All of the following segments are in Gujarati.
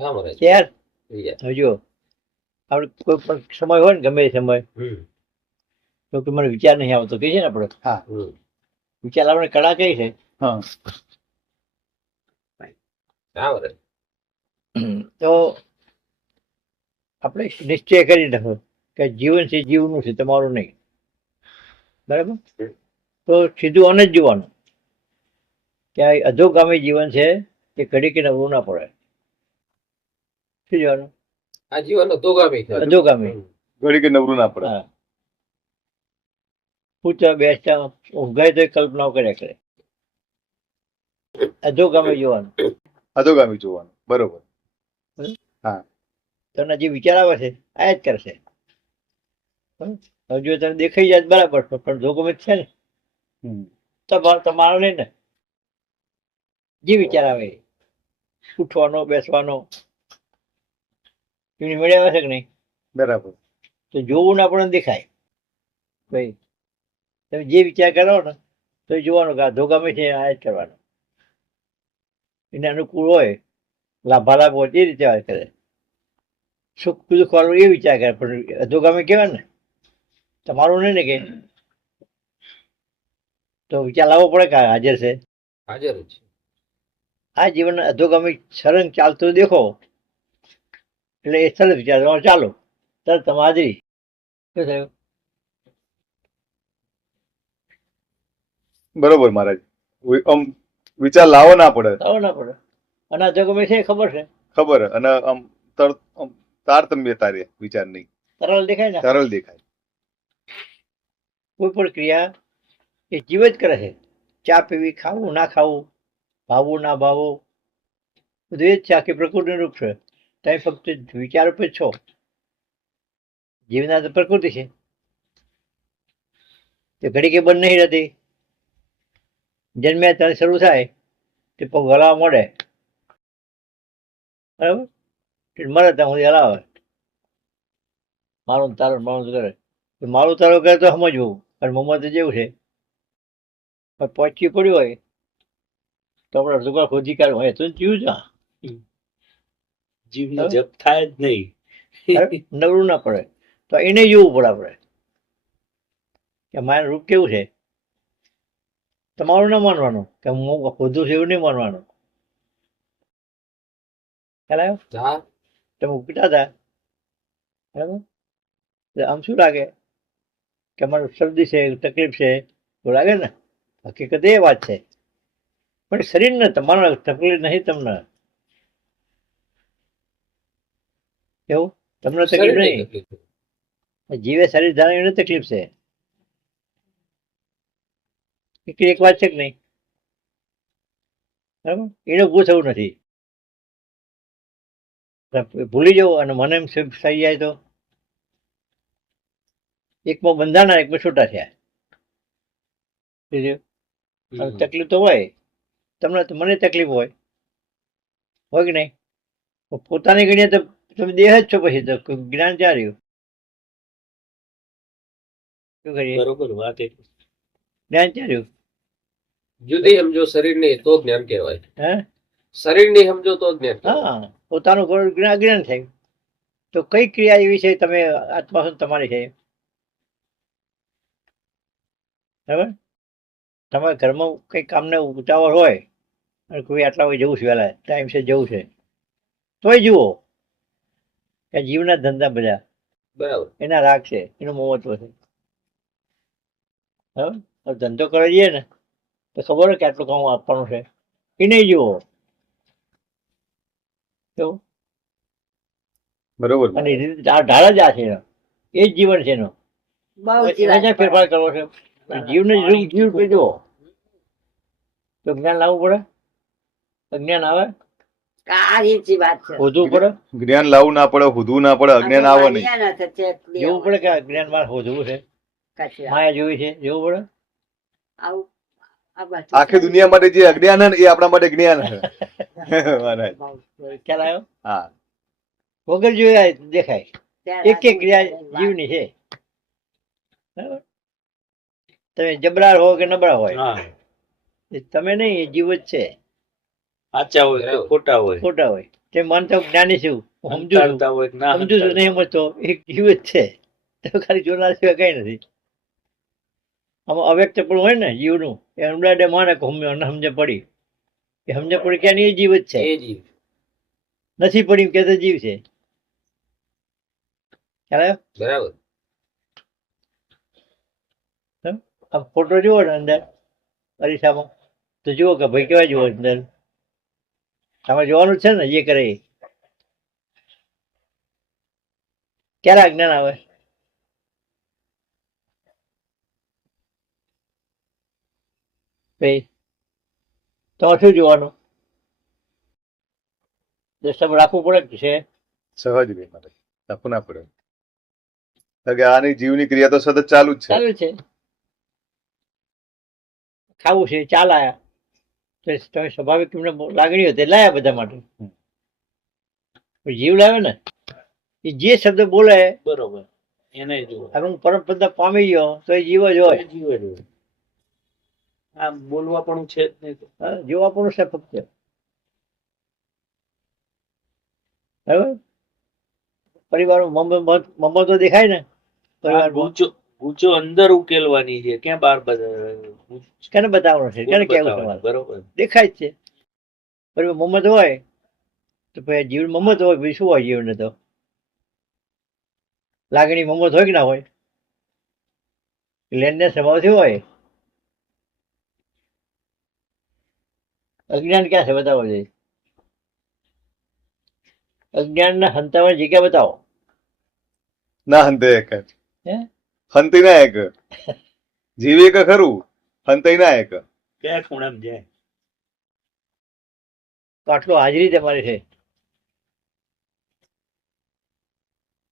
હા મહારાજ યાર થઈ જાય. હવે જો આપણે કોઈ પણ સમય હોય ને ગમે તે સમય તો કે મને વિચાર નહીં આવતો કે છે ને આપણે હા વિચાર આપણે કળા કઈ છે હા હા મહારાજ તો આપણે નિશ્ચય કરી નાખો કે જીવન છે જીવનું છે તમારું નહીં. બરાબર? તો સીધું આને જ જોવાનું કે આ અધોગામી જીવન છે એ ઘડી કે નવરું ના પડે. શું જોવાનું? આ જીવન અધોગામી છે. અધોગામી. ઘડી કે નવરું ના પડે. હા. પૂછતા બેસતા ઊંઘાય તો કલ્પનાઓ કર્યા કરે. અધોગામી જોવાનું. અધોગામી જોવાનું. બરોબર. તમને જે વિચાર આવે છે આ જ કરશે. હવે જો તમે દેખાઈ જાય બરાબર પણ જોગમે છે ને તમારો નહીં ને. જે વિચાર આવે ઉઠવાનો બેસવાનો એની મળે આવે છે કે નહીં? બરાબર. તો જોવું ને આપણને દેખાય. ભાઈ તમે જે વિચાર કરો ને તો એ જોવાનું કે આ ધોગામી છે આ જ કરવાનું. એને અનુકૂળ હોય લાભાલાભ હોય એ રીતે વાત કરે. સુખ દુઃખ વાળું એ વિચાર કરે પણ અધોગામી કહેવાય ને તમારું નહીં ને કે. તો વિચાર લાવવો પડે કે હાજર છે હાજર જ છે. આ જીવન અધોગામી સળંગ ચાલતું દેખો એટલે એ સરસ વિચાર ચાલો તરત તમે હાજરી. શું થયું? બરોબર મહારાજ. આમ વિચાર લાવવો ના પડે. લાવવો ના પડે. અને અધોગામી છે ખબર છે. ખબર અને આમ તારતમ્યતા રે વિચાર નહીં. તરલ દેખાય ને. સરળ દેખાય. કોઈ પણ ક્રિયા એ જીવ જ કરે છે. ચા પીવી ખાવું ના ખાવું ભાવવું ના ભાવવું બધું એ જ છે. આખી પ્રકૃતિનું રૂપ છે. તમે ફક્ત વિચાર રૂપે જ છો. જીવના તો પ્રકૃતિ છે તે ઘડી કે બંધ નહીં રહેતી. જન્મ્યા ત્યારે શરૂ થાય તે પગ હલાવવા મળે બરાબર મરે ત્યાં સુધી હલાવે મારું તારું મારું કરે. મારું તારું કરે તો સમજવું અને મોહમ્મદ જેવું છે પણ પહોંચી પડ્યું હોય તો આપણે અડધો ખોદી કાઢવું હોય તો જીવ જા જીવનો જપ થાય જ નહીં. નવરું ના પડે તો એને જોવું પડે આપણે કે મારું રૂપ કેવું છે. તમારું ના માનવાનું કે હું ખોદું છું એવું નહીં માનવાનું. ખ્યાલ આવ્યો? હા તમે ઉગતા હતા બરાબર આમ શું લાગે કે અમારું શરદી છે તકલીફ છે એવું લાગે ને. હકીકત એ વાત છે પણ શરીરને તમારા તકલીફ નહીં તમને. એવું તમને તકલીફ નહીં. જીવે શરીર ધારણ એને તકલીફ છે. એક વાત છે કે નહીં? બરાબર એને ઊભું થવું નથી. ભૂલી જવું અને મને એમ થઈ જાય તો એકમાં બંધાણા એકમાં છૂટા થયા. તકલીફ તો હોય તમને મને તકલીફ હોય કે નહીં? પોતાની ગણીએ તો તમે દેહ જ છો પછી તો જ્ઞાન ક્યાં રહ્યું? શું કરીએ? બરોબર વાત એટલી. જ્ઞાન ક્યાં રહ્યું? જુદી સમજો શરીર ની તો જ્ઞાન કહેવાય. હે શરીર ની સમજો તો જ્ઞાન કહેવાય. હા પોતાનું જ્ઞાન થયું તો કઈ ક્રિયા એવી છે તમે આત્મા શું તમારી છે બરાબર. તમારા ઘરમાં કઈ કામને ઉતાવળ હોય અને કોઈ આટલા વાગે જવું છે વહેલા ટાઈમ છે જવું છે તોય જુઓ કે જીવના ધંધા બધા બરાબર એના રાગ છે એનું મહત્વ છે. બરાબર ધંધો કરવા જઈએ ને તો ખબર હોય કે આટલું કામ આપવાનું છે એ નહીં જુઓ. કેવું? બરોબર. અને ઢાળ જ આ છે એ જ જીવન છે એનો. ફેરફાર કરવો છે જીવને જીવ જુઓ તો જ્ઞાન લાવવું પડે. અજ્ઞાન આવે શોધવું પડે. જ્ઞાન લાવવું ના પડે હોધવું ના પડે અજ્ઞાન આવે નહીં. જોવું પડે કે અજ્ઞાન મારે શોધવું છે માયા જોવી છે જોવું પડે. આખી દુનિયા માટે જે અજ્ઞાન છે એ આપણા માટે જ્ઞાન છે. ખ્યાલ આવ્યો? હા વગર જોયા દેખાય એક એક ક્રિયા જીવની છે. બરાબર તમે જબરાર હો કે નબળા હોય હા એ તમે નહીં એ જીવ જ છે. સાચા હોય કે ખોટા હોય. ખોટા હોય તે માનતા હું જ્ઞાની છું, હું સમજુ છું, હંતાડતા હોય કે ના સમજુ છું, નહીં હંતાડતા સમજતો, એક જીવ જ છે. તો ખાલી જોનાર સિવાય કઈ નથી. આમાં અવ્યક્ત પણ હોય ને જીવનું, એ અમદાડે માને કે ન સમજે પડી, એ સમજે પડી ક્યાં એ જીવ જ છે. એ જીવ નથી પડી કે તો જીવ છે. ખ્યાલ આવ્યો? બરાબર. આ ફોટો જુઓ ને અંદર અરીસામાં, તો જુઓ કે ભાઈ કેવા જુઓ અંદર. આમાં જોવાનું જ છે ને જે કરે એ. ક્યારે અજ્ઞાન આવે? ભાઈ તો શું જોવાનું? દ્રષ્ટામાં રાખવું પડે કે છે? સહજ રે મારે રાખવું ના પડે. કારણ કે આની જીવની ક્રિયા તો સતત ચાલુ જ છે. ચાલુ છે. ખાવું છે, ચાલ આયા તો તમે સ્વાભાવિક તમને લાગણી હોય તે લાયા બધા માટે. પણ જીવ લાવે ને, એ જે શબ્દ બોલે બરોબર એને જુઓ હવે હું પરમ પદ પામી ગયો તો એ જીવ જ હોય. જીવ જ હોય. આમ બોલવા પણ છે જ નહીં તો. હા, જોવા પણ છે ફક્ત. બરાબર? પરિવાર મમ્મો તો દેખાય ને આ પરિવાર ગૂંચો અંદર ઉકેલવાની છે, ક્યાં બાર બધા કેને બતાવવાનું છે, કેને કેવું તમારે? બરોબર દેખાય જ છે. પરિવાર મમ્મત હોય તો પછી જીવ મમ્મત હોય, પછી શું હોય જીવને? તો લાગણી મમ્મત હોય કે ના હોય? લેનદેન સ્વભાવથી હોય. અજ્ઞાન ક્યાં છે બતાવો જોઈએ. અજ્ઞાન ના હંતાવાની જગ્યા બતાવો. ના હંતે એક હે? હંતી ના એક જીવે કે ખરું, હંતઈ ના એક. ક્યાં ખૂણામાં જાય? તો આટલું હાજરી તમારી છે.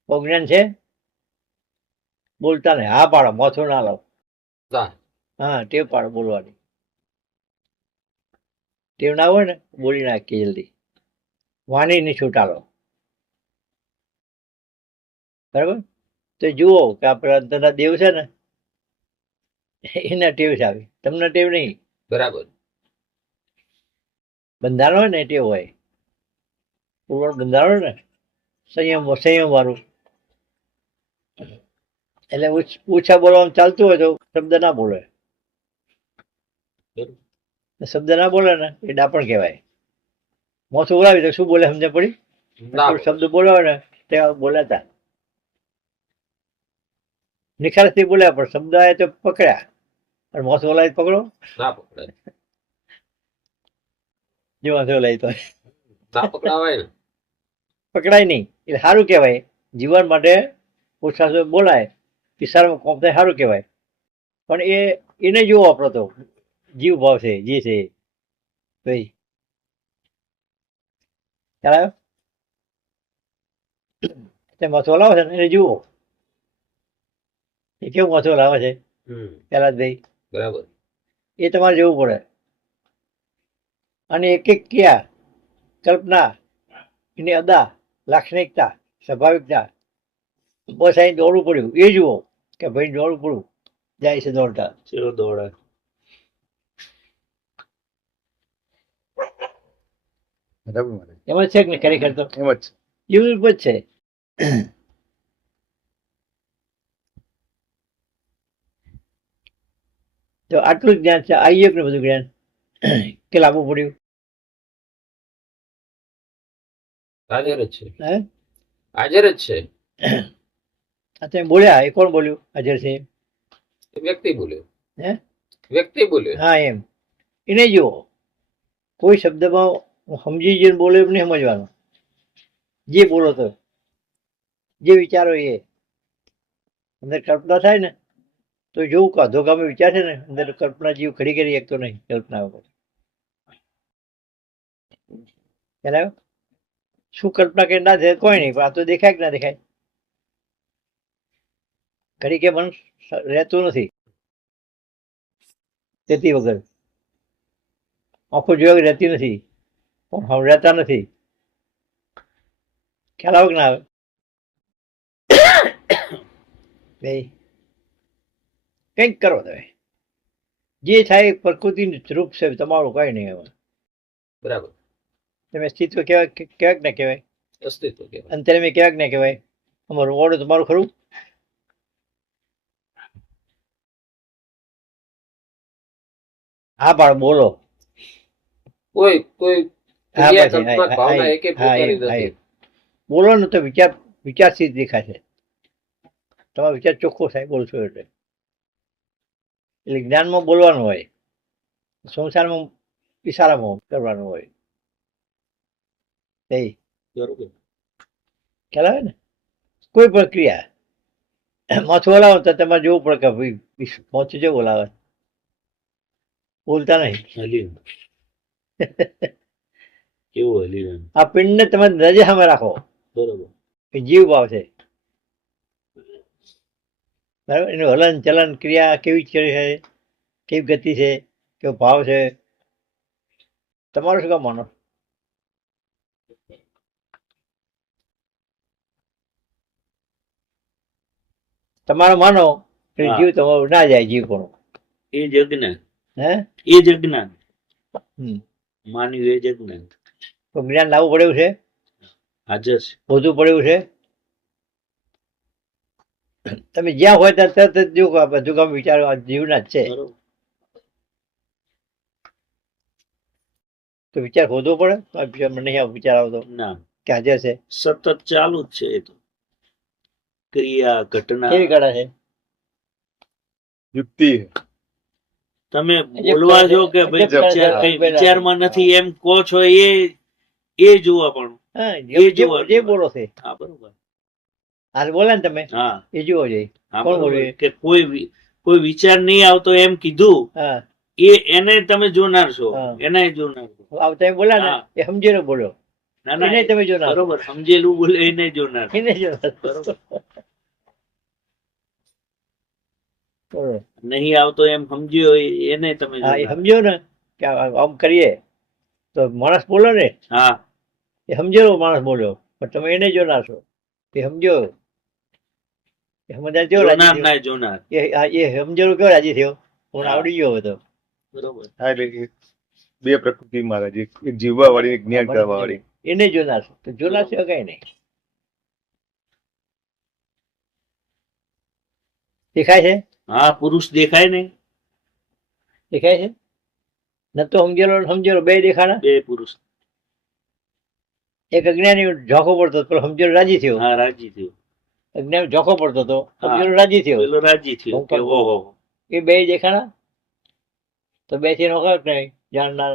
અજ્ઞાન છે બોલતા ને હા પાડો, માથું ના લાવો. ના. હા, ટેવ પાડો બોલવાની. ટેવ ના હોય ને બોલી નાખીએ જલ્દી. વાણી ની છૂટાલો. બરાબર? તો જુઓ કે આપણા અંદરના દેવ છે ને એના ટેવ છે આવી, તમને ટેવ નહીં. બરાબર. બંધારણ હોય ને એ ટેવ હોય. પૂર્વ બંધારણ હોય ને સંયમ વાળું, એટલે ઓછા બોલવાનું ચાલતું હોય તો શબ્દ ના બોલે. શબ્દ ના બોલે ને એ ડાપણ કહેવાય. મોથું બોલાવી તો શું બોલે સમજે પડી? ના શબ્દ બોલાવે ને તે બોલાતા નિખારથી બોલ્યા, પણ શબ્દ આવે તો પકડ્યા, અને મોથું બોલાવી પકડો ના પકડાય. જો મોથું બોલાવી તો ના પકડાવાય ને. પકડાય નહીં. એટલે સારું કહેવાય. જીવન માટે ઓછા બોલાય, વિસ્તારમાં કોમ થાય, સારું કહેવાય. પણ એને જોવો આપણો તો જીવ ભાવ છે જે છે ભાઈ. ખ્યાલ આવ્યો? તે મથો લાવે છે ને એને જુઓ એ કેવું મથો લાવે છે પહેલા ભાઈ. બરાબર. એ તમારે જોવું પડે. અને એક એક ક્રિયા, કલ્પના, એની અદા, લાક્ષણિકતા, સ્વાભાવિકતા, બસ અહીં દોડવું પડ્યું એ જુઓ કે ભાઈ દોડવું પડ્યું, જાય છે દોડતા. ચેલો દોડા બરાબર મારે એમ જ છે કે નહીં? ખરેખર તો એમ જ છે. એવું જ છે. તો આટલું જ જ્ઞાન છે. આવી ને બધું જ્ઞાન કે લાવવું પડ્યું? હાજર જ છે. હે? હાજર જ છે. આ તમે બોલ્યા, એ કોણ બોલ્યું હાજર છે? એ વ્યક્તિ બોલ્યો. હે? વ્યક્તિ બોલ્યો. હા, એમ એને જુઓ. કોઈ શબ્દમાં સમજી જઈને બોલો એમ નહીં સમજવાનું. જે બોલો તો જે વિચારો એ અંદર કલ્પના થાય ને તો જોવું કે અધોગામી વિચાર છે ને અંદર કલ્પના જીવ ખડી કરી શકતો નહીં. કલ્પના વગર ખ્યાલ આવ્યો? શું કલ્પના કે ના થાય કોઈ નહીં, પણ આ તો દેખાય કે ના દેખાય? ઘડી કે મન રહેતું નથી તેથી વગર. આંખો જોયા રહેતી નથી, પણ રહેતા નથી. ખ્યાલ આવે કે ના આવે? ભાઈ કંઈક કરો તમે, જે થાય પ્રકૃતિનું રૂપ છે તમારું, કઈ નહીં. હવે બરાબર. તમે અસ્તિત્વ કહેવાય કહેવાય કે ના કહેવાય? અસ્તિત્વ કહેવાય. અંતરમે કહેવાય કે ના કહેવાય? અમારું ઓળું તમારું ખરું? હા પણ બોલો. કોઈ કોઈ હા ક્રિયાત્મક પછી ભાવના એકે પોતાની નથી. બોલો ને તો વિચારથી જ દેખાશે. તમારો વિચાર ચોખ્ખો થાય બોલશો એટલે જ્ઞાનમાં બોલવાનું હોય, સંસારમાં ઈશારામાં કરવાનું હોય. એ બરોબર. ખ્યાલ આવે ને? કોઈ પ્રક્રિયા માથું હલાવો તો તમારે જોવું પડે કે ભાઈ માથું જેવું હલાવે, બોલતા નહીં. હલી કેવું હલી રહ્યું. આ પિંડને તમે નજર સામે રાખો, બરોબર. એ જીવ ભાવ છે. બરાબર? એનું હલન ચલન ક્રિયા કેવી છે, કેવી ગતિ છે, કેવો ભાવ છે, તમારું શું કામ માનો? તમારો માનો કે હા. જીવ તમારું ના જાય, જીવ પણ એ જજ્ઞાન. હે એ જજ્ઞાન હમ. માન્યું એ જજ્ઞાન તો જ્ઞાન લાવવું પડ્યું છે, હાજર છે. વધુ પડ્યું છે. તમે જ્યાં હોય ત્યાં તરત જ જો બધું કામ વિચારો આ જીવના જ છે. બરોબર. તો વિચાર શોધવો પડે. આ મને નહીં આવો વિચાર આવતો ના, કે હાજર છે. સતત ચાલુ જ છે એ તો. ક્રિયા ઘટના કેવી કરે છે? યુક્તિ તમે બોલવા છો કે ભાઈ કઈ વિચારમાં નથી એમ કહો છો, એ જુઓ પણ. હા, એ જોવાનું. જે બોલો છે હા, બરોબર. હાલ બોલે ને તમે હા, એ જુઓ છે. હા, કોણ બરોબર. બોલ્યું? કે કોઈ વિચાર નહીં આવતો એમ કીધું, હા, એને તમે જોનાર છો, હા. એને જોનાર છો. તમે બોલ્યા ને હા. એ સમજીને બોલ્યો, ના ના, એને તમે જોનાર. બરોબર. સમજેલું બોલે એને જોનાર. એને જોનાર. બરોબર. બરોબર. નહીં આવતો એમ સમજ્યો એને તમે હા, એ જોનાર. સમજો ને કે આમ કરીએ તો માણસ બોલો ને, હા, એ સમજેલો માણસ બોલ્યો, પણ તમે એને જોનાર છો. એ સમજો, એ સમજાય કેવો રાજી જોનાર થયો? ના જોનાર. એ સમજેલો કેવો રાજી થયો? મને હા. આવડી ગયો હતો. બરોબર. હા એટલે એ બે પ્રકૃતિ મહારાજ, એક જીવવા વાળી, એક જ્ઞાન કરવા વાળી. એને જોનાર છો. તો જોનાર છે કઈ નહીં. દેખાય છે? હા, પુરુષ દેખાય ને. દેખાય છે? ન તો સમજેલો બે દેખાડા. બે પુરુષ. એક અજ્ઞાની ઝોકો પડતો હતો, પેલો સમજેલો રાજી થયો. હા, રાજી થયો. અજ્ઞાની ઝોકો પડતો હતો, હા. સમજેલો રાજી થયો. પેલો રાજી થયો કે ઓહો. એ બે દેખાડા. તો બે થી નોકર નહીં જાણનાર.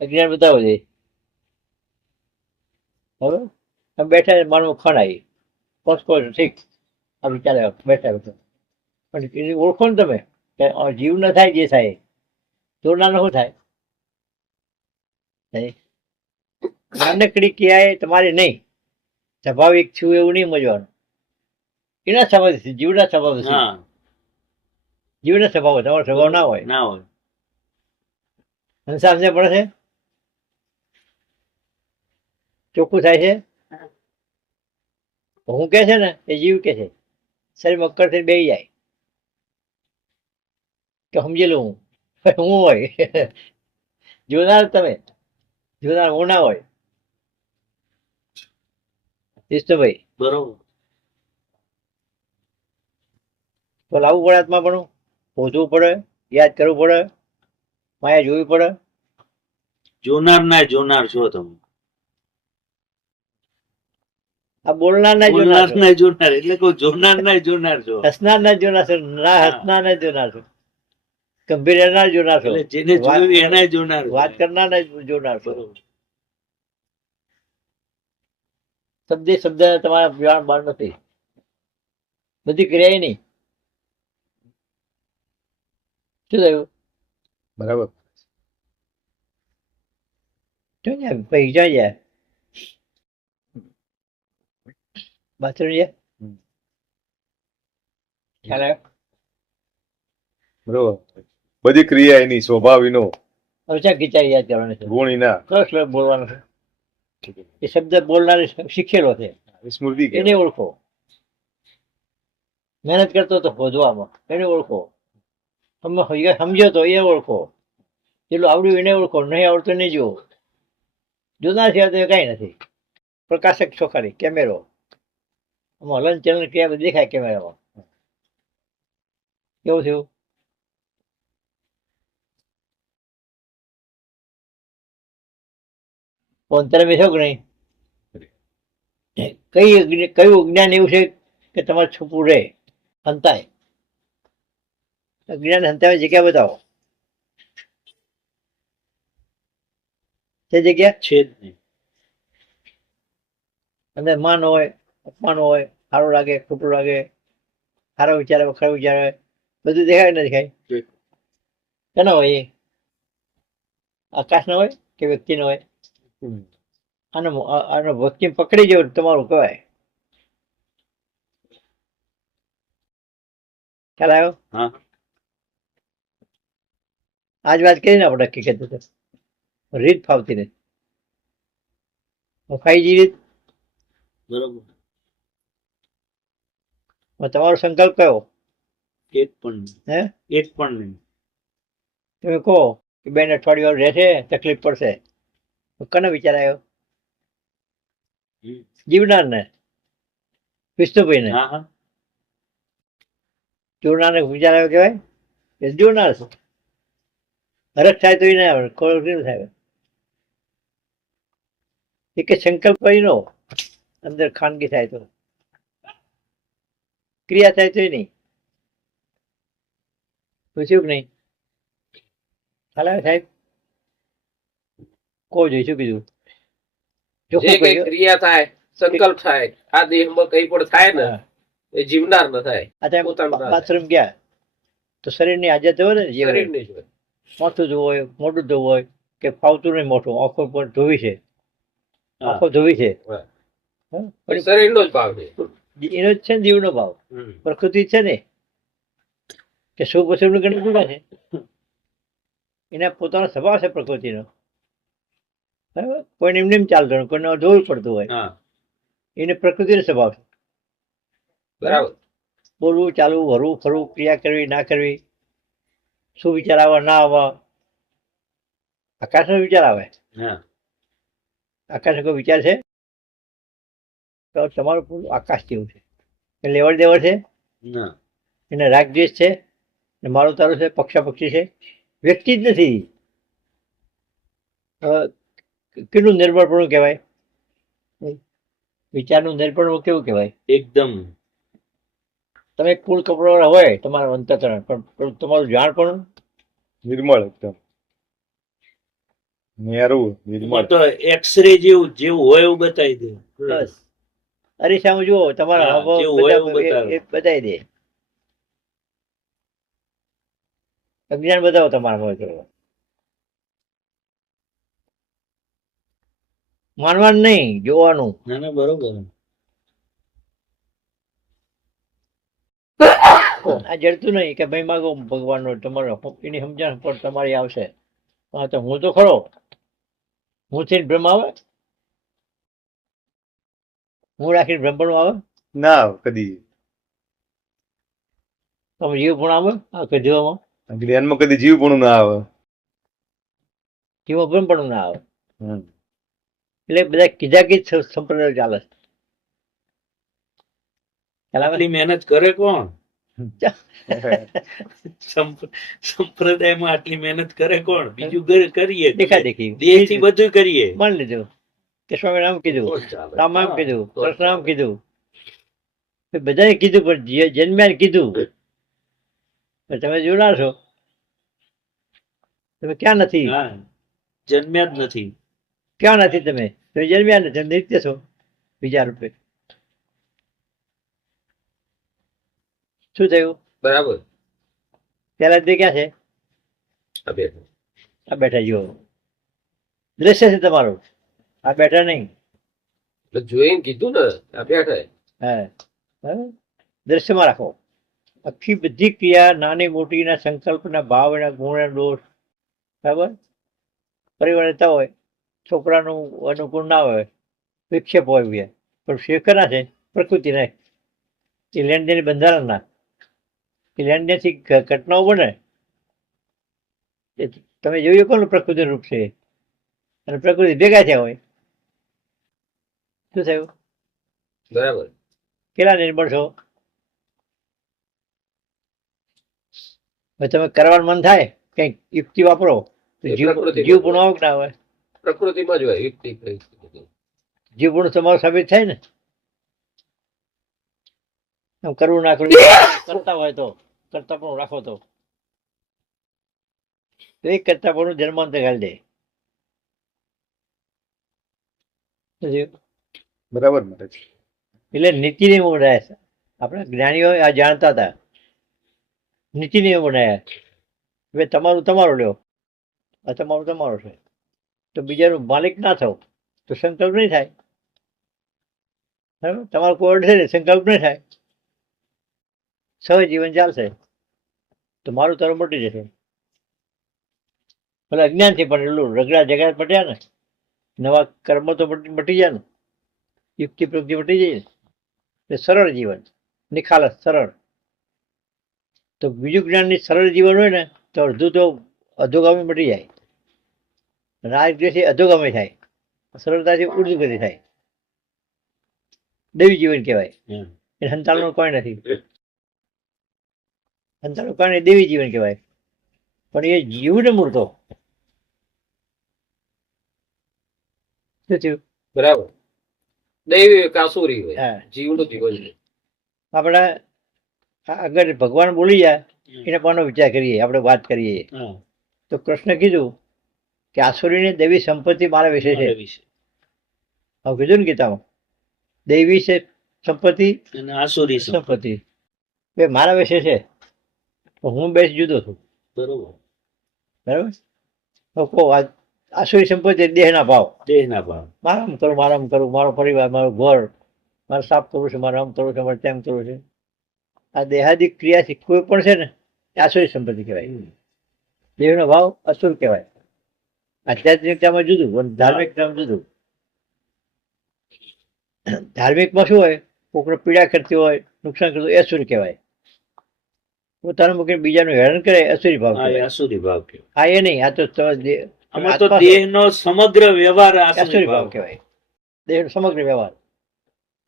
અજ્ઞાન બતાવો છે. હવે તમે બેઠા માનવું ખણાય પોસ્કો ઠીક આ વિચારે બેઠા બેઠા પણ એની ઓળખો ને તમે કે જીવ ન થાય જે થાય જોનાર શું થાય? નાનકડી ક્રિયા તમારી નહીં, સ્વાભાવિક છું એવું નહીં સમજવાનું. એના સ્વભાવ છે, જીવના સ્વભાવ છે. હા, જીવના સ્વભાવ હોય, તમારો સ્વભાવ ના હોય. ના હોય. હંસા સમજે પડે છે? ચોખ્ખું થાય છે? હું કે છે ને એ જીવ કે છે, શરીર મક્કર થઈને બેસી જાય કે સમજેલું હું હોય. જોનાર તમે, જોનાર હું ના હોય. ભાઈ બરોબર. તો લાવવું પડે આત્મા પણ, શોધવું પડે, યાદ કરવું પડે, માયા જોવી પડે. જોનાર ના જોનાર છો તમે. આ બોલનાર ના જોનાર બોલનાર છો, ના જોનાર એટલે કોઈ જોનાર ના જોનાર છો. હસનાર ના જોનાર છો, ના હસનાર ના જોનાર છો, ગંભીર રહેનાર જોનાર છો, એટલે જેને જોયું એના જોનાર. વાત કરનાર ના જોનાર છો. બરોબર. શબ્દ તમારા વ્યાણ બાર નથી, બધી ક્રિયા નહીં. શું થયું? બરાબર. પૈસા જાય બાથરૂમ જાય ખ્યાલ આવ્યો? બરોબર. બધી ક્રિયા એની સ્વભાવ એનો, હવે ક્યાં ગીતા યાદ કરવાનું છે? ગુણ એના, કયો શ્લોક બોલવાનો છે? એ શબ્દ બોલનાર શીખેલો છે, સ્મૃતિ એને ઓળખો. મહેનત કરતો હતો શોધવામાં, એને ઓળખો. તમે સમજો તો એ ઓળખો, જેટલું આવડ્યું એને ઓળખો, નહીં આવડતું નહીં જુઓ. જોનાર છે તો કાંઈ નથી. પ્રકાશક છો ખાલી, કેમેરો, આમાં હલન ચલન ક્રિયા બધી દેખાય કેમેરામાં. કેવું થયું? અંતરે બેસો કે નહીં? કયું જ્ઞાન એવું છે કે તમારે છૂપું રહે, હંતાય? જ્ઞાન હંતાવે જગ્યા બતાવો. તે જગ્યા છે જ નહીં. અંદર માન હોય, અપમાન હોય, સારું લાગે, ખોટું લાગે, સારા વિચાર આવે, ખરાબ વિચાર આવે, બધું દેખાય કે ના દેખાય? કેના હોય એ? આકાશ ના હોય કે વ્યક્તિ નો હોય? આનો વ્યક્તિ પકડી જવું તમારું કહેવાય. ખ્યાલ આવ્યો? હા. આજ વાત કરીને આપણે હકીકત રીત ફાવતી નથી. ફાઈજી રીત બરોબર. તમારો સંકલ્પ કયો? એક પણ નહીં. હે? એક પણ નહીં. તમે કહો કે બેન અઠવાડિયું રહેશે, તકલીફ પડશે, તો કનો વિચાર આવ્યો? જીવનાર ને, વિષ્ણુભાઈ ને. હા હા. જોનાર ને વિચાર આવ્યો કહેવાય કે જોનાર છે. હરખ થાય તો એ ના આવે, ખોરાક નહીં થાય. એ કે સંકલ્પ કરી નો અંદર ખાનગી થાય તો, ક્રિયા થાય તો નહીં. પૂછ્યું કે નહીં? હાલ સાહેબ કો જોઈશું કીધું જે કઈ ક્રિયા થાય, સંકલ્પ થાય, આ દેહમાં કઈ પણ થાય ને એ જીવનાર ન થાય. બાથરૂમ ગયા તો શરીરની હાજત હોય ને, જે શરીરની જ હોય. માથું ધોવું હોય, મોઢું ધોવું હોય, કે ફાવતું નહીં મોટું, આંખો પર ધોવી છે, આંખો ધોવી છે, શરીરનો જ ભાવ છે. એનો જ છે ને જીવનો ભાવ. પ્રકૃતિ છે ને કે સુખ વસુખ ગણિત જુદા છે. એના પોતાનો સ્વભાવ છે પ્રકૃતિનો. બરાબર? કોઈને એમને એમ ચાલતું હોય, કોઈને ધોવું પડતું હોય, એને પ્રકૃતિનો સ્વભાવ છે. બરાબર. બોલવું, ચાલવું, હરવું, ફરવું, ક્રિયા કરવી, ના કરવી, શું વિચાર આવવા ના આવવા. આકાશનો વિચાર આવે. આકાશ કોઈ વિચાર છે તો તમારું પૂરું આકાશ જેવું છે. એ લેવડ દેવડ છે, એને રાગ દ્વેષ છે, ને મારું તારું છે, પક્ષાપક્ષી છે, વ્યક્તિ જ નથી. કેટલું નિર્બળપણું કહેવાય? વિચારનું નિર્બળપણું કેવું કહેવાય? એકદમ. તમે કુળ કપડા હોય તમારું અંતઃકરણ, પણ તમારું જાણ પણ નિર્મળ, એકદમ નેરું નિર્મળ. તો એક્સરે જેવું હોય એવું બતાવી દે. બસ અરીસામાં જુઓ તમારા જેવું હોય એવું બતાવે. બતાવી દે. અજ્ઞાન બતાવો તમારા કરો. માનવાનું નહીં, જોવાનું. ના ના, બરોબર. આ જડતું નહીં કે ભાઈ માગો ભગવાનનો, તમારો એની સમજણ પર તમારી આવશે. હા તો હું તો ખરો, હું થઈને બ્રહ્મ આવે, હું રાખીને બ્રહ્મપણું આવે, ના કદી તમે જીવ પણ આવે. આ કઢીવામાં જ્ઞાનમાં કદી જીવ પણ ના આવે, જીવમાં બ્રહ્મપણું ના આવે. એટલે બધા કીધા કીધ સંપ્રદાય ચાલે છે. આટલી મહેનત કરે કોણ? સંપ્રદાયમાં આટલી મહેનત કરે કોણ? બીજું કરીએ, દેખા દેખી દેહથી બધું કરીએ. માની લીધું કે સ્વામી નામ કીધું, રામ નામ કીધું, કૃષ્ણ નામ કીધું, બધાને કીધું, પણ જન્મ્યા કીધું. તમે જોનાર છો, તમે ક્યાં નથી? જન્મ્યા જ નથી. ક્યાં નથી તમે? તમે જન્મ્યા નથી, નિત્ય છો બીજા રૂપે. શું થયું? બરાબર. પેલા તે ક્યાં છે? આ બેઠા જુઓ, દ્રશ્ય છે તમારું, આ બેઠા નહીં. જોઈને કીધું ને, આ બેઠા. હા, દ્રશ્યમાં રાખો. આખી બધી ક્રિયા નાની મોટીના સંકલ્પના ભાવના ગુણ દોષ, બરાબર, પરિવાર રહેતા હોય, છોકરાનું અનુકૂળ ના હોય, વિક્ષેપ હોય બી, પણ શેખના છે પ્રકૃતિના, એ લેણદેણ બંધારણના, એ લેણદેણથી ઘટનાઓ બને, તમે જોયું કોનું પ્રકૃતિ રૂપ છે અને પ્રકૃતિ ભેગા થયા હોય શું થયું? બરાબર. કેટલા નિર્બળ છો? હવે તમે કરવાનું મન થાય કંઈક યુક્તિ વાપરો તો એ જીવ પ્રકૃતિમાં જીવ જ ગુણ હોય. આવે કે ના હોય? પ્રકૃતિમાં જ હોય યુક્તિ કઈ. જીવ ગુણ તમારો સાબિત થાય ને આમ કરવું ના કરવું કરતા હોય તો કરતા પણ રાખો તો એક કરતા પણ જન્માંતર ઘાલી દે. સમજ્યું? બરાબર મહારાજ. એટલે નીતિ નિયમો બનાવ્યા છે. આપણા જ્ઞાનીઓ આ જાણતા હતા. નીતિ નિયમો બનાવ્યા. હવે તમારું તમારું લ્યો, આ તમારું તમારું છે. તો બીજાનું માલિક ના થાવ તો સંકલ્પ નહીં થાય. બરાબર? તમારું કોઈ છે ને સંકલ્પ નહીં થાય. સહજ જીવન ચાલશે તો મારું તારું મટી જશે. ભલે અજ્ઞાનથી પણ એટલું રગડા જગા પટ્યા ને નવા કર્મ તો મટી જાય ને યુક્તિ પ્રવૃત્તિ મટી જાય ને એટલે સરળ જીવન નિખાલસ સરળ. તો બીજું જ્ઞાનની સરળ જીવન હોય ને તો અડધું તો અધોગામી મટી જાય. રાગ દ્વેષથી અધોગામી થાય, સરળતાથી ઉર્દુગતિ થાય. દૈવી જીવન કહેવાય. એ સંતાનનું કોઈ નથી. સંતાનનું કોઈ નહીં, દેવી જીવન કહેવાય. પણ એ જીવને મૂર્તો શું થયું? બરાબર. દૈવી કાસુરી હોય, હા. જીવનું જીવન છે. આપણે આગળ ભગવાન બોલી જાય એના પરનો વિચાર કરીએ, આપણે વાત કરીએ તો કૃષ્ણ કીધું કે આસુરીની દેવી સંપત્તિ મારા વિશે છે. હવે કીધું ને ગીતામાં દૈવી છે સંપત્તિ અને આસુરી સંપત્તિ બે મારા વિશે છે. તો હું બેસ જુદો છું. બરોબર. બરાબર? તો કહો આસુરી સંપત્તિ દેહના ભાવ. દેહના ભાવ. મારામ કરું, મારામ કરું, મારો પરિવાર, મારું ઘર, મારે સાફ કરવું છે, મારે આમ કરવું છે, મારે તેમ કરવું છે. આ દેહાદિક ક્રિયાથી કોઈ પણ છે ને એ આસુરી સંપત્તિ કહેવાય. દેહનો ભાવ અસુર કહેવાય. આધ્યાત્મિકતામાં જુદું અને ધાર્મિકતામાં જુદું. ધાર્મિકમાં શું હોય? કોકને પીડા કરતી હોય, નુકસાન કરતું હોય, એ અસુર કહેવાય. પોતાનું મૂકીને બીજાનું હેરાન કરે અસુરી ભાવ કહેવાય. આસુરી ભાવ કહેવાય. હા એ નહીં, આ તો આમાં તો દેહનો સમગ્ર વ્યવહાર આસુરી ભાવ કહેવાય. દેહનો સમગ્ર વ્યવહાર.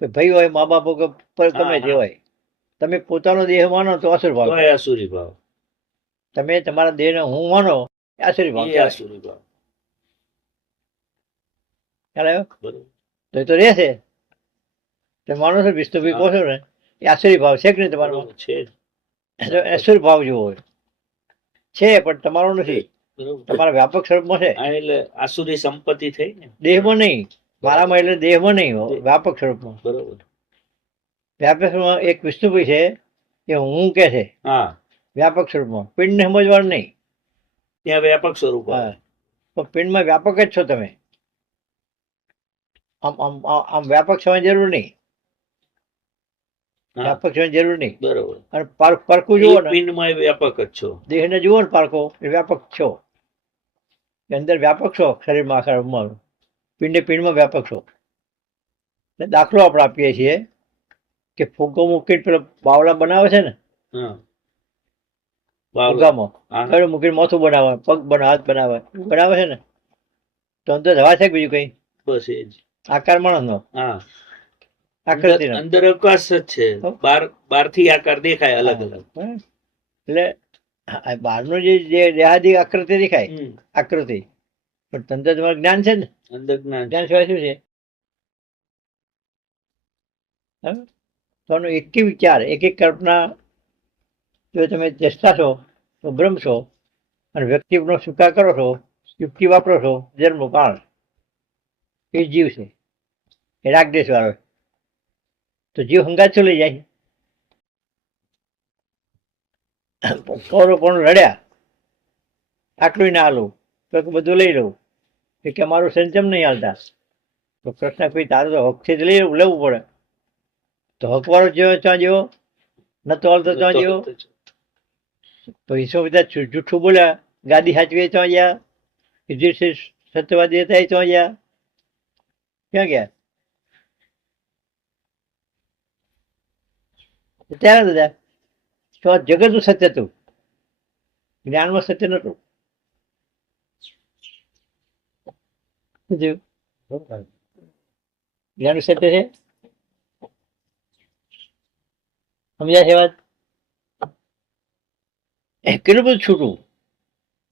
ભાઈ હોય, મા બાપ હોય, ગમે તે હોય, તમે પોતાનો દેહ માનો તો અસુર ભાવ. આસુરી ભાવ. તમે તમારા દેહને હું માનો એ આસુરી ભાવ કહેવાય. આસુરી ભાવ. ખ્યાલ આવ્યો? બરોબર. તો એ તો રહેશે. તમે માનો છો વિષ્ણુભાઈ કહો છો ને એ આસુરી ભાવ છે કે નહીં તમારો? છે. અસુર ભાવ જેવો હોય છે પણ તમારો નથી. બરોબર. તમારા વ્યાપક સ્વરૂપમાં છે. એટલે આસુરી સંપત્તિ થઈ ને. દેહમાં નહીં, મારામાં એટલે દેહમાં નહીં, વ્યાપક સ્વરૂપમાં. બરોબર. વ્યાપક સ્વરૂપમાં એક વિષ્ણુભાઈ છે એ હું કે છે હા. વ્યાપક સ્વરૂપમાં. પિંડને સમજવાનું નહીં. ત્યાં વ્યાપક સ્વરૂપ. હા, તો પિંડમાં વ્યાપક જ છો તમે. આમ આમ આમ વ્યાપક થવાની જરૂર નહીં. વ્યાપક થવાની જરૂર નહીં. બરોબર. અને પારખું જુઓ ને, પિંડમાં વ્યાપક જ છો. દેહને જુઓ ને પારખો એ વ્યાપક છો. અંદર વ્યાપક છો શરીરમાં, આખા રૂમમાં. પિંડમાં વ્યાપક છો. દાખલો આપણે આપીએ છીએ કે ફુગ્ગો મૂકીને પેલો બાવલા બનાવે છે ને, ફુગ્ગામાં મૂકીને માથું બનાવે, પગ બનાવે, હાથ બનાવે, બનાવે છે ને, તો અંદર હવા છે બીજું કઈ? બસ એ જ આકાર માણસનો. હા. આકૃતિનો. અંદર અવકાશ જ છે. બાર થી આકાર દેખાય અલગ અલગ. એટલે બહારનું જે દેહાદી આકૃતિ દેખાય, આકૃતિ, પણ તંત્ર તમારું જ્ઞાન છે ને. અંદર જ્ઞાન. જ્ઞાન સિવાય શું છે? તો એક વિચાર, એક કલ્પના જો તમે ચેષ્ટા છો તો બ્રહ્મ છો, અને વ્યક્તિનો સ્વીકાર કરો છો, યુક્તિ વાપરો છો, જન્મનું કારણ એ જીવ છે. એ રાગદેશ વાળો. તો જીવ હંગાત લઈ જાય. કૌરવ પણ રડ્યા, આટલું ના આલું તો બધું લઈ લઉં કે અમારું સંચમ નહીં હાલતા. તો કૃષ્ણ કોઈ તારું તો હકથી જ લેવું પડે. તો હકવાળો જેવો ત્યાં જેવો નતો હાલતો ત્યાં જેવો. તો ઈસો બધા જૂઠું બોલ્યા, ગાદી સાચવી ત્યાં ગયા, યુધિષ્ઠિર સત્યવાદી હતા એ ત્યાં ગયા. ક્યાં ગયા? ત્યારે બધા તો જગતનું સત્ય હતું, જ્ઞાનમાં સત્ય નતું. શું થયું? જ્ઞાન સત્ય છે, સમજ્યા છે વાત? કેટલું બધું છૂટું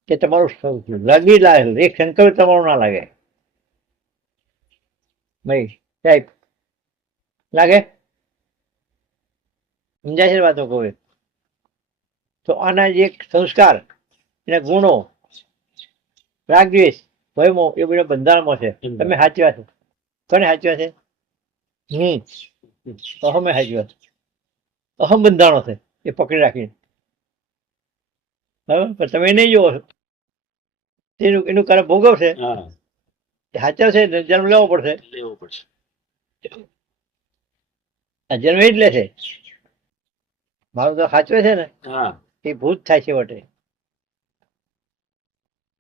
કે તમારું લાગી લાગે, એક સંકલ્પ તમારો ના લાગે. ભાઈ સાહેબ લાગે? સમજાય છે વાતો કહું? તો આના જે એક સંસ્કાર, એના ગુણો, રાગ દ્વેષ, ભયમો, એ બધા બંધારણમાં છે. તમે સાચવ્યા છે. કોને સાચવ્યા છે? અહમે સાચવ્યા છે. અહમ બંધાણો છે એ પકડી રાખીને. બરાબર? પણ તમે નહીં જુઓ એનું કારણ ભોગવશે, હા, સાચવશે, જન્મ લેવો પડશે. લેવું પડશે. આ જન્મ એ જ લે છે. મારું તો સાચવે છે ને હા, એ ભૂત થાય છે વટે.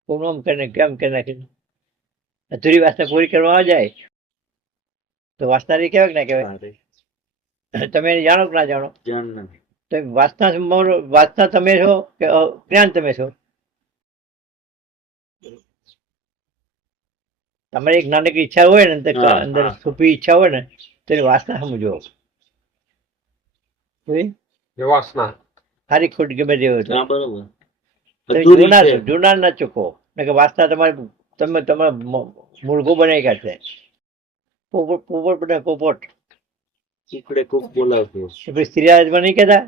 પૂનમ કરીને કેમ કે નાખીને અધૂરી વાસના પૂરી કરવા જાય તો વાસના કહેવાય કે ના કહેવાય? હા, તમે એને જાણો કે ના જાણો? જાણ નથી. તો વાસના તમે છો કે જ્ઞાન તમે છો? તમારી એક નાનકડી ઈચ્છા હોય ને અંદર છુપી ઈચ્છા હોય ને તો એની વાસના સમજો. વાસના સારી ખોટી ગમે તે હોય તો હા, બરોબર. તમે અધૂરી છે. જૂનાર ના ચૂકો ને કે વાસના તમારી તમે તમારા મૂળગો બનાવી કાઢશે. પોપટ બને પોપટ. ચીકડે કોક બોલાવતું. સ્ત્રીરાજમાં નહીં કહેતા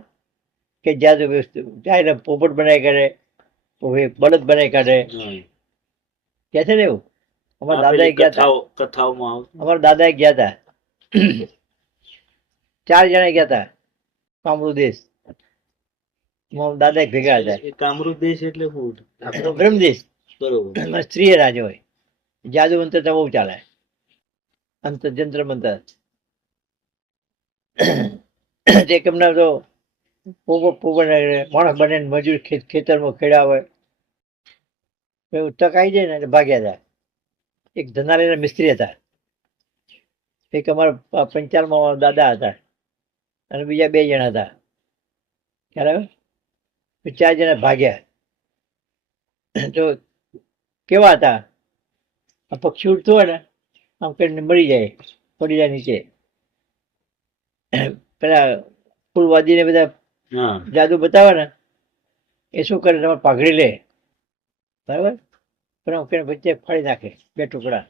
કે જ્યાં પોપટ બનાવી કાઢે, બળદ બનાવી કાઢે, કે છે ને એવું? અમારા દાદા ગયા હતા, કથાઓમાં અમારા દાદા ગયા હતા, 4 જણા ગયા હતા કામરૂ દેશ. દાદા ભેગા હતા. કામરૂ દેશ એટલે બ્રહ્મદેશ. બરોબર. સ્ત્રીય રાજ હોય, જાદુ મંત્ર તો બહુ ચાલે, અંતર જંત્ર મંત્ર. એમના તો માણસ બને મજૂર ખેતરમાં ખેડા હોય, તક આવી જાય ને એટલે ભાગ્યા હતા. એક ધનારીના મિસ્ત્રી હતા, એક અમારા પંચાલમાં દાદા હતા અને બીજા 2 જણા હતા. ખ્યાલ આવે? 4 જણા ભાગ્યા. તો કેવા હતા? આ પક્ષી ઉડતું હોય ને આમ કરીને મરી જાય, પડી જાય નીચે. પેલા ફૂલવાદીને બધા જાદુ બતાવે ને એ શું કરે? તમારે પાઘડી લે, બરાબર? પણ આમ કરીને વચ્ચે ફાડી નાખે 2 ટુકડા.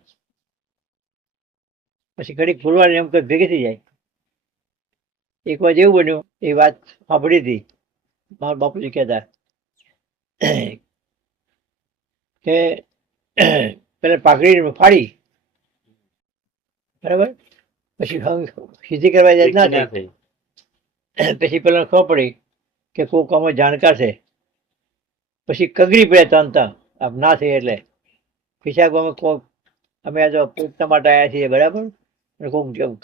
પછી ઘડીક ફૂલવાની એમ ભેગી થઈ જાય. એક વાર એવું બન્યું, એ વાત સાંભળી હતી મારા બાપુજી કહેતા કે પેલા પાઘડી ફાડી, બરાબર? પછી સીધી કરવા જાય ના થઈ. પછી પેલા ખબર પડી કે કોઈક આમાં જાણકાર છે. પછી કગરી પડ્યા તન આમ ના થઈ એટલે ખિસ્સા અમે આ તો પૂછતા માટે આવ્યા છીએ, બરાબર?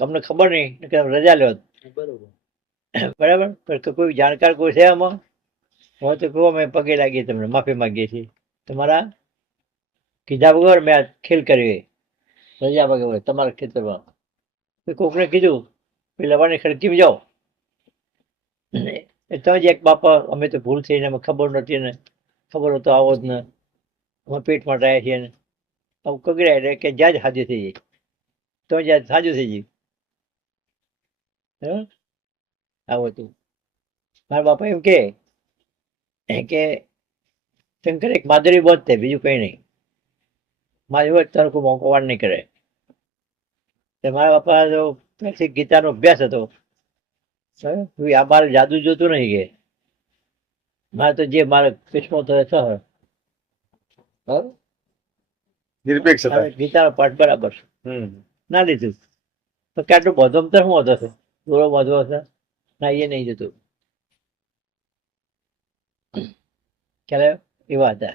અમને ખબર નહીં કે રજા લો, બરાબર? કોઈ જાણકાર કોઈ છે આમાં હોય તો કહો, અમે પગે લાગીએ, તમને માફી માંગીએ છીએ. તમારા કીધા વગર મેં આ ખેલ કરી, રજા વગર તમારા ખેતરમાં. કોકને કીધું લવાણી ખડકીમાં જાઓ, તમે જ એક બાપા અમે તો ભૂલ થઈને અમે ખબર નથી ને, ખબર હતો આવો જ ને, અમે પેટમાં રહ્યા છીએ ને આવું કગડ્યા એટલે કે જ્યાં જ સાજું થઈ જાય, તો જ્યાં સાજું થઈ ગયું. આવું હતું. મારા બાપા એમ કે શંકર એક માધુરી બોધ છે, બીજું કઈ નહીં. મારી હોય તને કોઈ મોકો વાર નહીં કરે. મારા બાપા તો ગીતાનો અભ્યાસ હતો. આ મારે જાદુ જોતું નહીં કે મારે તો જે મારે કૃષ્ણ થયો નિરપેક્ષ ગીતાનો પાઠ બરાબર ના લીધું તો કે આટલું બધો તો શું હતો? દોડો બધો હતો ના, એ નહીં જતું. ખ્યાલ એવા હતા.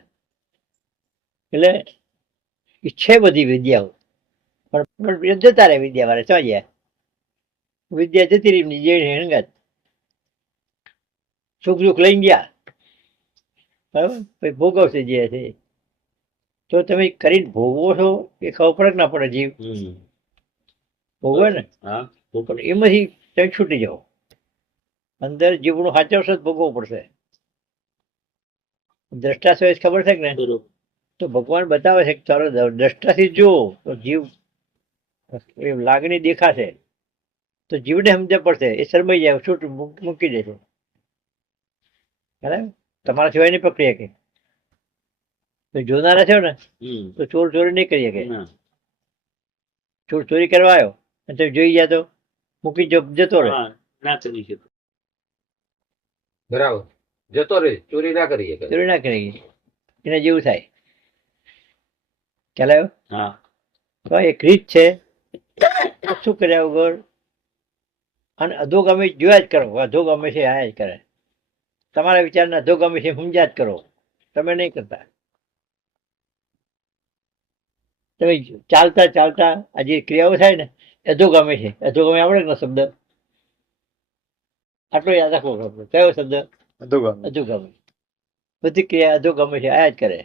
એટલે છે બધી વિદ્યાઓ, પણ જતા રહે વિદ્યા વાળા ચાલ્યા. વિદ્યા જતી રહી, જે હંગાત સુખ દુઃખ લઈને ગયા, બરાબર? પછી ભોગવશે જે છે. તો તમે કરીને ભોગવો છો એ ખબર પડે કે ના પડે? જીવ ભોગવે ને, એમાંથી તમે છૂટી જાઓ. અંદર જીવનું સાચવશો જ ભોગવવું પડશે. દ્રષ્ટા ખબર છે કે ને? તો ભગવાન બતાવે છે કે તારો દ્રષ્ટાથી જો તો જીવ એ લાગણી દેખાશે તો જીવને સમજણ પડશે, એ શરમાઈ જાય, છૂટ મૂકી દેશે. બરાબર? તમારા સિવાય નહીં પકડી શકે. તો જોનારા છો ને તો ચોર ચોરી નહીં કરી શકે. ચોર ચોરી કરવા આવ્યો અને તમે જોઈ ગયા તો મૂકી જતો રહે. ના કરી શકે. બરાબર, જતો રે, ચોરી ના કરી શકે. ચોરી ના કરી એને જેવું થાય. ખ્યાલ આવ્યો? હા, તો એક રીત છે શું કર્યા વગર અને અધોગામી જોયા જ કરો. અધોગામી છે આયા જ કરે. તમારા વિચારના અધોગામી છે સમજ્યા જ કરો. તમે નહીં કરતા. તમે ચાલતા ચાલતા આ જે ક્રિયાઓ થાય ને અધોગામી છે. અધોગામી આવડે ને શબ્દ? આટલો યાદ રાખવો શબ્દ. કયો શબ્દ? અધોગામી. બધી ક્રિયા અધોગામી છે આયા જ કરે.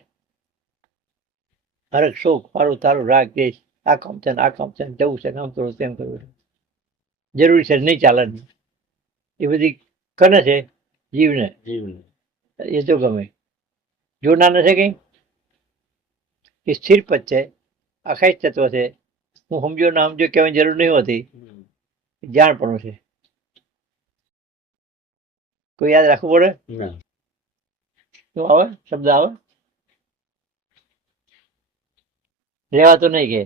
હરક શોખ મારું તારું રાગ દેશ, આ કામ છે ને આ કામ છે ને જવું છે આમ કરવું તેમ કરવું જરૂરી છે નહીં ચાલે. એ બધી કને છે જીવને. એ તો ગમે જોનાર નથી કઈ. એ સ્થિર પદ છે, આખાઈ તત્વ છે. હું સમજો ના સમજો કહેવાની જરૂર નહીં હોતી. જાણપણું છે. કોઈ યાદ રાખવું પડે? શું આવે શબ્દ આવે? રહેવાતું નહીં કે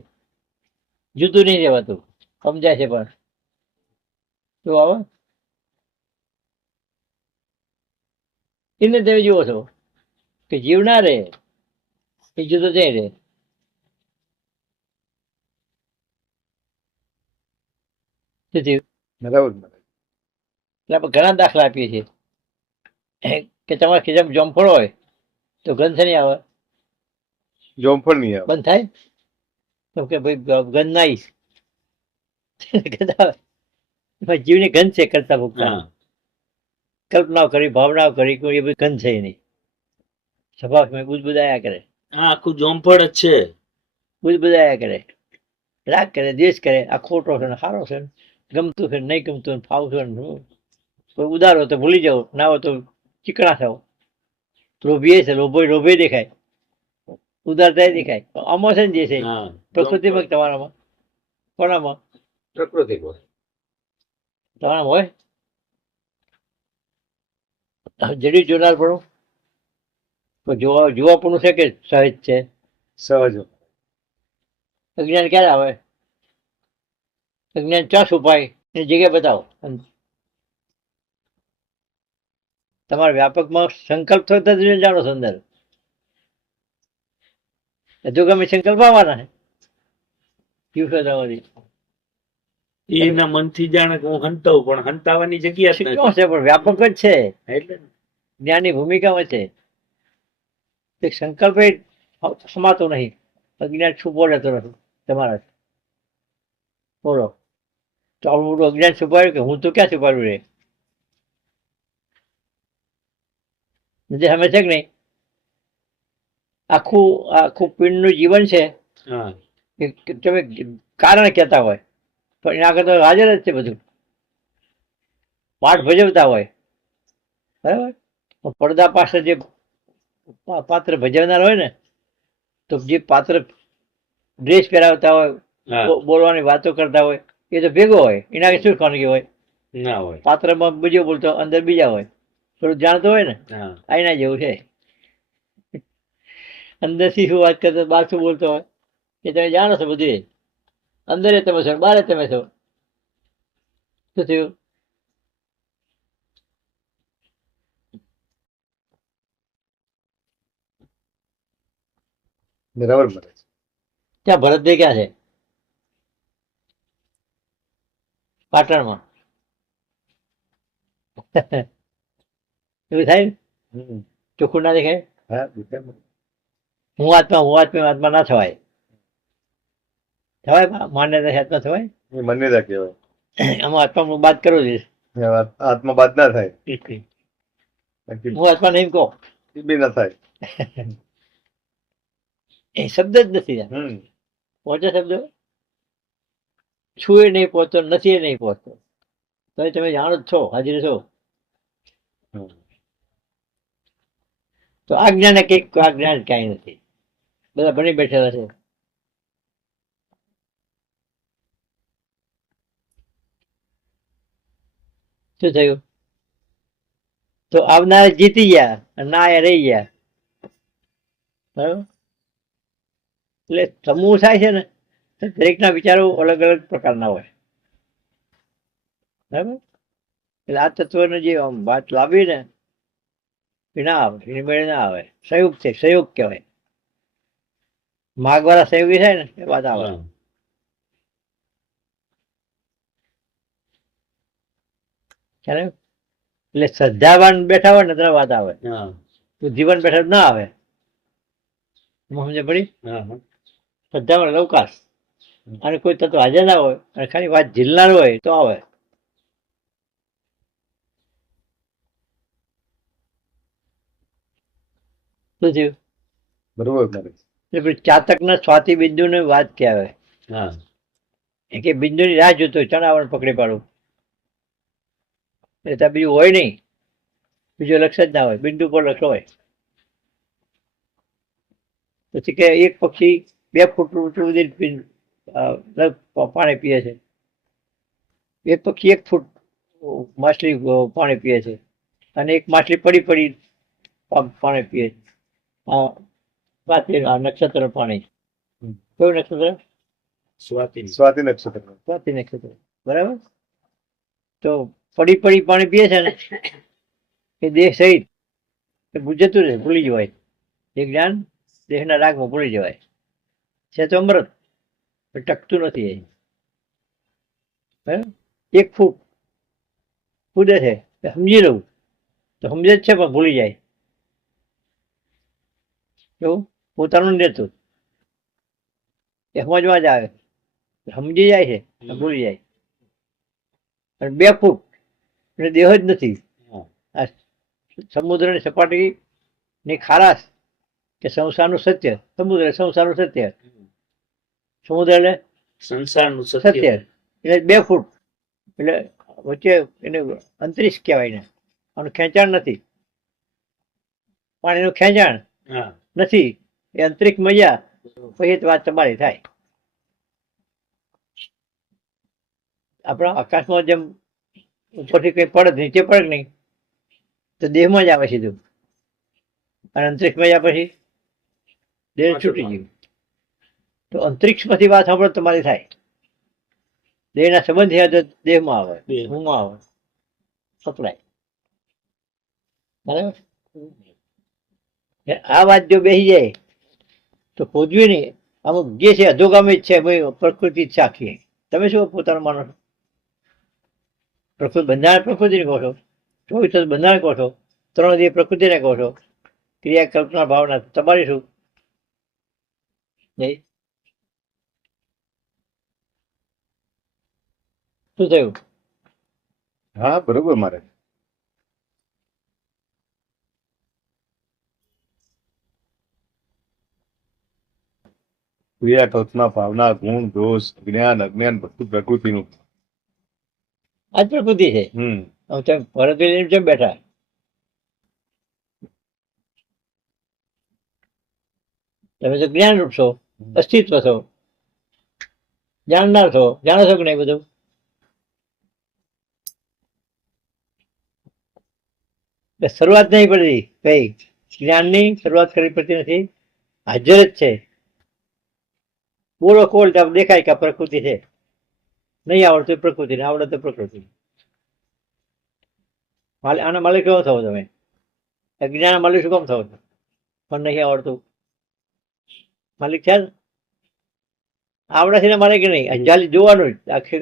જુદું નહીં રહેવાતું, સમજાય છે પણ શું આવે? એને તમે જુઓ છો કે જીવ ના રહે એ જુદો જઈ રહે. બરાબર. એટલે આપણે ઘણા દાખલા આપીએ છીએ કે તમારા ખીચામાં જોમફળ હોય તો ગંધ નહીં આવે. જોમફળ નહીં આવે. બંધ થાય તો કે ભાઈ ગંધ ના આવીશ. જીવની ગંધ છે કરતા ભૂખતા. કલ્પનાઓ કરી, ભાવનાઓ કરી, કોઈ એ બધી ગંધ છે નહીં. સ્વભાવ બુદબુદાયા કરે. હા, આખું જોમફળ જ છે. બુદબુદાયા કરે, રાગ કરે, દ્વેષ કરે. આ ખોટો છે ને સારો છે ને, ગમતું છે નહીં ગમતું, ફાવતું ને. કોઈ ઉદાર હોય તો ભૂલી જાઓ, ના હોય તો ચીકણા થાવ. લોભીએ છે, લોભે દેખાય, ઉદારતા દેખાય. આમાં છે ને જે છે પ્રકૃતિમાં તમારામાં કોનામાં? પ્રકૃતિમાં તમારામાં હોય. જડી જોનાર પણ જોવાપણું છે કે સહજ છે? સહજ. અજ્ઞાન ક્યારે આવે? અજ્ઞાન ક્યાં છુપાય એની જગ્યા બતાવો. તમારા વ્યાપકમાં સંકલ્પ થતા જ જાણો છો અંદર. અધોગામી સંકલ્પ આવવાના છે. એના મનથી જાણે કે હું હંતાવું, પણ હંતાવાની જગ્યા જ નથી. છે પણ વ્યાપક જ છે. એટલે જ્ઞાનની ભૂમિકામાં છે. સંકલ્પ એ સમાતો નહીં. અજ્ઞાન છુપો રહેતો નથી તમારા. બોલો તો આવડું મોટું અજ્ઞાન છુપાયું કે હું તો ક્યાં છુપાયું રે? જે સમજ છે કે નહીં? આખું પિંડનું જીવન છે. તમે કારણ કહેતા હોય પણ એના આગળ તો હાજર જ છે બધું. પાઠ ભજવતા હોય બરાબર. પડદા પાછળ જે પાત્ર ભજવનાર હોય ને, તો જે પાત્ર ડ્રેસ પહેરાવતા હોય, બોલવાની વાતો કરતા હોય, એ તો ભેગો હોય. એના આગળ શું ખાનગી હોય? ના હોય. પાત્રમાં બીજો બોલતો, અંદર બીજા હોય. થોડું જાણતો હોય ને, આઈના જેવું છે. અંદરથી શું વાત કરતો, બહાર શું બોલતો હોય એ તમે જાણો છો બધું. અંદર તમે છો, બહાર તમે છો. શું થયું? બરાબર. ત્યાં ભરતભાઈ ક્યાં છે? પાટણમાં. એવું થાય ચોખ્ખું ના દેખાય. હું આત્મા ના થવાય. માન્યતા આત્મા થવાય. માન્યતા કહેવાય. આમાં આત્મા બાદ કરો છે. આત્મા બાદ ના થાય. હું આત્મા નહીં કહો એ બી ના થાય. એ શબ્દ જ નથી. પહોંચે શબ્દ છું એ નહીં પહોંચતો, નથી એ નહીં પહોંચતો. તો તમે જાણો જ છો, હાજર છો. તો આ જ્ઞાન આ જ્ઞાન ક્યાંય નથી. બધા ભણી બેઠેલા છે. શું થયું? તો આવનાર જીતી ગયા અને ના એ રહી ગયા. બરાબર? એટલે સમૂહ થાય છે ને તો દરેકના વિચારો અલગ અલગ પ્રકારના હોય. બરાબર? એટલે આ તત્વને જે આમ વાત લાવી ને એ ના આવે, એની મેળે ના આવે. સંયુક્ત છે, સંયોગ કહેવાય. માગવાળા સહયોગી થાય ને એ વાત આવે. ખ્યાલ આવ્યો? એટલે શ્રદ્ધાવાન બેઠા હોય ને ત્યારે વાત આવે. જીવન બેઠા ના આવે. સમજ પડી? શ્રદ્ધાવાન અવકાશ અને કોઈ તત્વ હાજર ના હોય અને ખાલી વાત ઝીલનાર હોય તો આવે. શું થયું? બરોબર. ચાતકના સ્વાતિ બિંદુને વાત કહેવાય. કે બિંદુની રાહ જોતો હોય, ચણાવણ પકડી પાડું એટલે ત્યાં બીજું હોય નહીં, બીજું લક્ષ જ ના હોય, બિંદુ પર લક્ષ હોય. પછી કે એક પક્ષી 2 ફૂટ ઊંચું સુધી પાણી પીએ છે, એક પક્ષી 1 ફૂટ માછલી પાણી પીએ છે, અને એક માછલી પડી પડી પાણી પીએ છે. આ નક્ષત્ર પાણી. કયું નક્ષત્ર? સ્વાતિ નક્ષત્ર. સ્વાતિ નક્ષત્ર. બરાબર? તો પડી પડી પાણી પીએ છે ને એ દેહ સહિત જતું રહે, ભૂલી જવાય. એ જ્ઞાન દેહના રાગમાં ભૂલી જવાય છે. તો અમૃત ટકતું નથી. બરાબર? 1 ફૂટ કૂદે છે, સમજી લઉં તો સમજે જ છે પણ ભૂલી જાય. એવું પોતાનું રહેતું એ સમજવા જ આવે, સમજી જાય છે, ભૂલી જાય. અને 2 ફૂટ એટલે દેહ જ નથી. આ સમુદ્રની સપાટી ની ખારાશ કે સંસારનું સત્ય. સમુદ્ર સંસારનું સત્ય. સમુદ્ર એટલે સંસારનું સત્ય. સત્ય. એટલે 2 ફૂટ એટલે વચ્ચે એને અંતરિક્ષ કહેવાય ને. આનું ખેંચાણ નથી, પાણીનું ખેંચાણ નથી. એ અંતરિક્ષ મજા પછી વાત તમારી થાય. આપણા આકાશમાં જેમ ઉપરથી કઈ પડે નીચે પડે નહીં તો દેહમાં જ આવે સીધું, અને અંતરિક્ષમાં જાય પછી દેહ છૂટી ગયું. તો અંતરિક્ષમાંથી વાત સાંભળો તમારી થાય. દેહના સંબંધ થયા તો દેહમાં આવે, ઊંઘમાં આવે, સપ્લાય. બરાબર? આ વાત જો બેસી જાય તો ખોજવી નહીં. અમુક જે છે અધોગામી જ છે, પ્રકૃતિ જ સાક્ષી. તમે શું પોતાનું માનો છો? પ્રકૃતિ બંધારણ પ્રકૃતિને કહો છો, 24 બંધારણ કહો છો, 3 દિવસ પ્રકૃતિને કહો છો, ક્રિયા કલ્પના ભાવના તમારી શું? નહીં. શું થયું? હા બરોબર. મારે ક્રિયા કલ્પના ભાવના ગુણ દોષ જ્ઞાન અજ્ઞાન બધું પ્રકૃતિનું. આજ પ્રકૃતિ છે. તમે ભરત કેમ બેઠા? તમે તો જ્ઞાન રૂપ છો, અસ્તિત્વ છો, જાણનાર છો. જાણો છો કે નહીં બધું? શરૂઆત નહીં પડતી કઈ જ્ઞાનની શરૂઆત કરવી પડતી નથી. હાજર જ છે. બોલો કોલ દેખાય કે આ પ્રકૃતિ છે. નહીં આવડતું પ્રકૃતિ, ને આવડે તો પ્રકૃતિ. આના માલિક કેવો થવો તમે? જ્ઞાન માલિક શું કેમ થવો? પણ નહીં આવડતું. માલિક છે ને? આવડે છે ને માલિક નહીં. અંજાલી જોવાનું જ.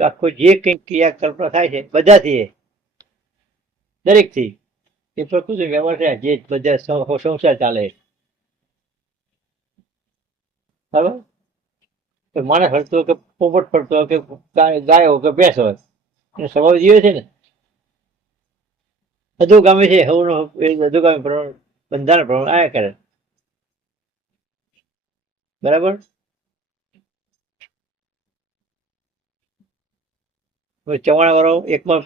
આખો જે કંઈક ક્રિયા કલ્પના થાય છે બધાથી, દરેકથી એ પ્રકૃતિ વ્યવહાર છે. જે બધા સંસાર ચાલે. બરાબર? માણસ ફરતો કે પોપટ ફરતો કે ગાય હોય કે ભેંસ હોય, એનો સ્વભાવ જીવે છે ને. અધોગામી છે. અધોગામી બંધારણ પ્રમાણે આયા કરે. બરાબર? ચવાણા વાળો એકમાં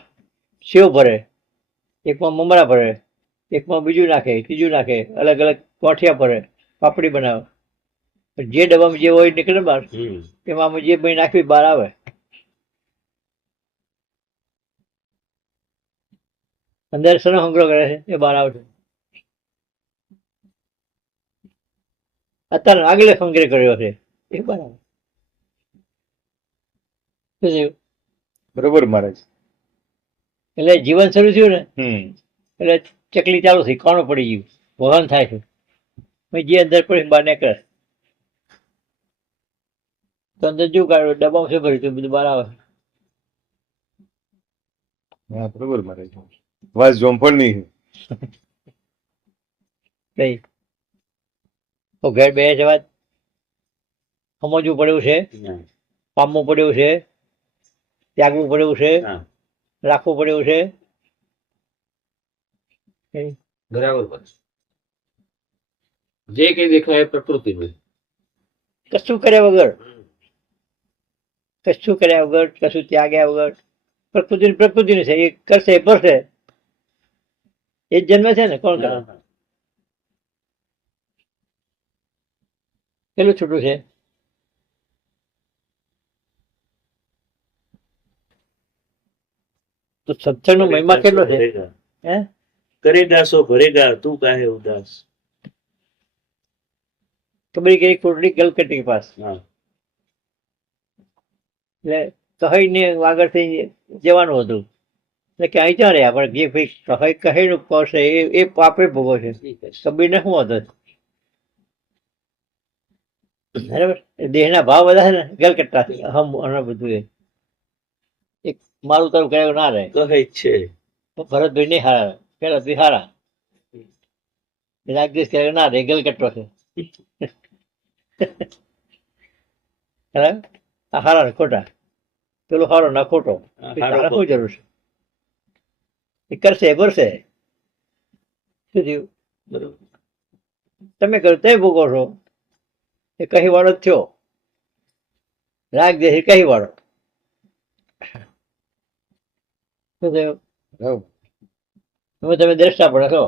સેવ ભરે, એકમાં મમરા ભરે, એકમાં બીજું નાખે, ત્રીજું નાખે, અલગ અલગ કોઠિયા ભરે, પાપડી બનાવે. પણ જે ડબ્બામાં જે હોય નીકળે બહાર, હમ. એમાં આમાં જે બની નાખવી બહાર આવે. અંદર શેનો સંગ્રહ કરે છે એ બહાર આવશે. અત્યારે આગળ સંગ્રહ કર્યો છે એ બહાર આવે. શું થયું? બરોબર મહારાજ. એટલે જીવન શરૂ થયું ને હમ. એટલે ચકલી ચાલુ થઈ, કોણ પડી ગયું, વહન થાય છે. પછી જે અંદર પડી બહાર નીકળે તો અંદર શું કાઢ્યું, ડબ્બામાં શું ભર્યું હતું, બધું બહાર આવે. હા બરોબર મહારાજ. વાત જોમફળની છે. કઈ તો ઘેર બે છે વાત સમજવું પડ્યું છે, ના, પામવું પડ્યું છે, ત્યાગવું પડ્યું છે, ના. રાખવું પડ્યું છે. બરાબર. જે કઈ દેખાય એ પ્રકૃતિનું. કશું કર્યા વગર, કશું કર્યા વગર, કશું ત્યાગ્યા વગર પ્રકૃતિનું છે. એ કરશે એ ભરશે. એ જ જન્મ છે ને, કોણ કરે? ના. કેટલું છૂટું છે. તો સત્સંગનો મહિમા કેટલો છે? ભરેગા. હે કરેગા સો ભરેગા, તું કાહે ઉદાસ. કબીર કે કોટડી ગલકટી પાસ. હા. એટલે કહી ને આગળથી જવાનું હતું. એટલે કે અહીં ત્યાં રહ્યા, પણ જે ભાઈ કહી નું પહોંચે એ પાપે ભોગવો છે. કબીરને શું હતો? બરાબર. દેહના ભાવ બધા છે ને ગલકટ્ટા હમ અને બધું એ એક મારું તારું કર્યા ના રહે. કહે જ છે. ભરતભાઈ નહીં હારા, પેલા ભાઈ હારા, રાગદેશ કર્યા ના રહે, ગલકટ્ટો છે. બરાબર. આ હારા ને ખોટા, પેલો હારો ના ખોટો. તારે શું જરૂર છે? એ કરશે એ ભરશે. શું થયું? બરોબર. તમે કરો તે ભોગવો છો. એ કહી વાળો જ થયો. રાગ દેશ કહી વાળો. શું થયું? બરાબર. તમે દ્રષ્ટા પડે છો.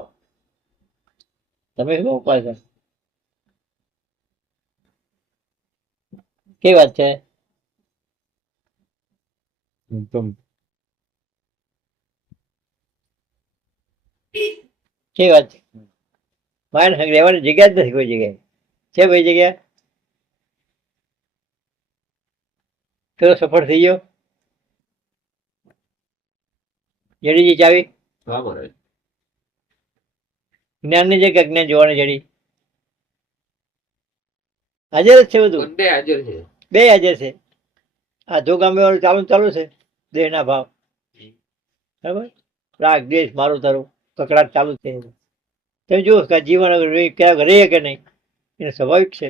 તમે શું ઉપાય છે? કેવી વાત છે? એકદમ કેવી વાત છે? મારે રહેવાની જગ્યા જ નથી કોઈ જગ્યાએ. છે ભાઈ જગ્યા? કેવો સફળ થઈ ગયો? જડીજી ચાવી હા મહારાજ. જ્ઞાનની જગ્યા, જ્ઞાન જોવાની જડી હાજર જ છે. બધું બંને હાજર છે. બે હાજર છે. આ ધોગામે વાળું ચાલુ છે. દેહના ભાવ, બરાબર. રાગ દેશ મારું તારું કકડાટ ચાલુ છે. તમે જુઓ કે જીવન કયા રહે કે નહીં, એને સ્વાભાવિક છે.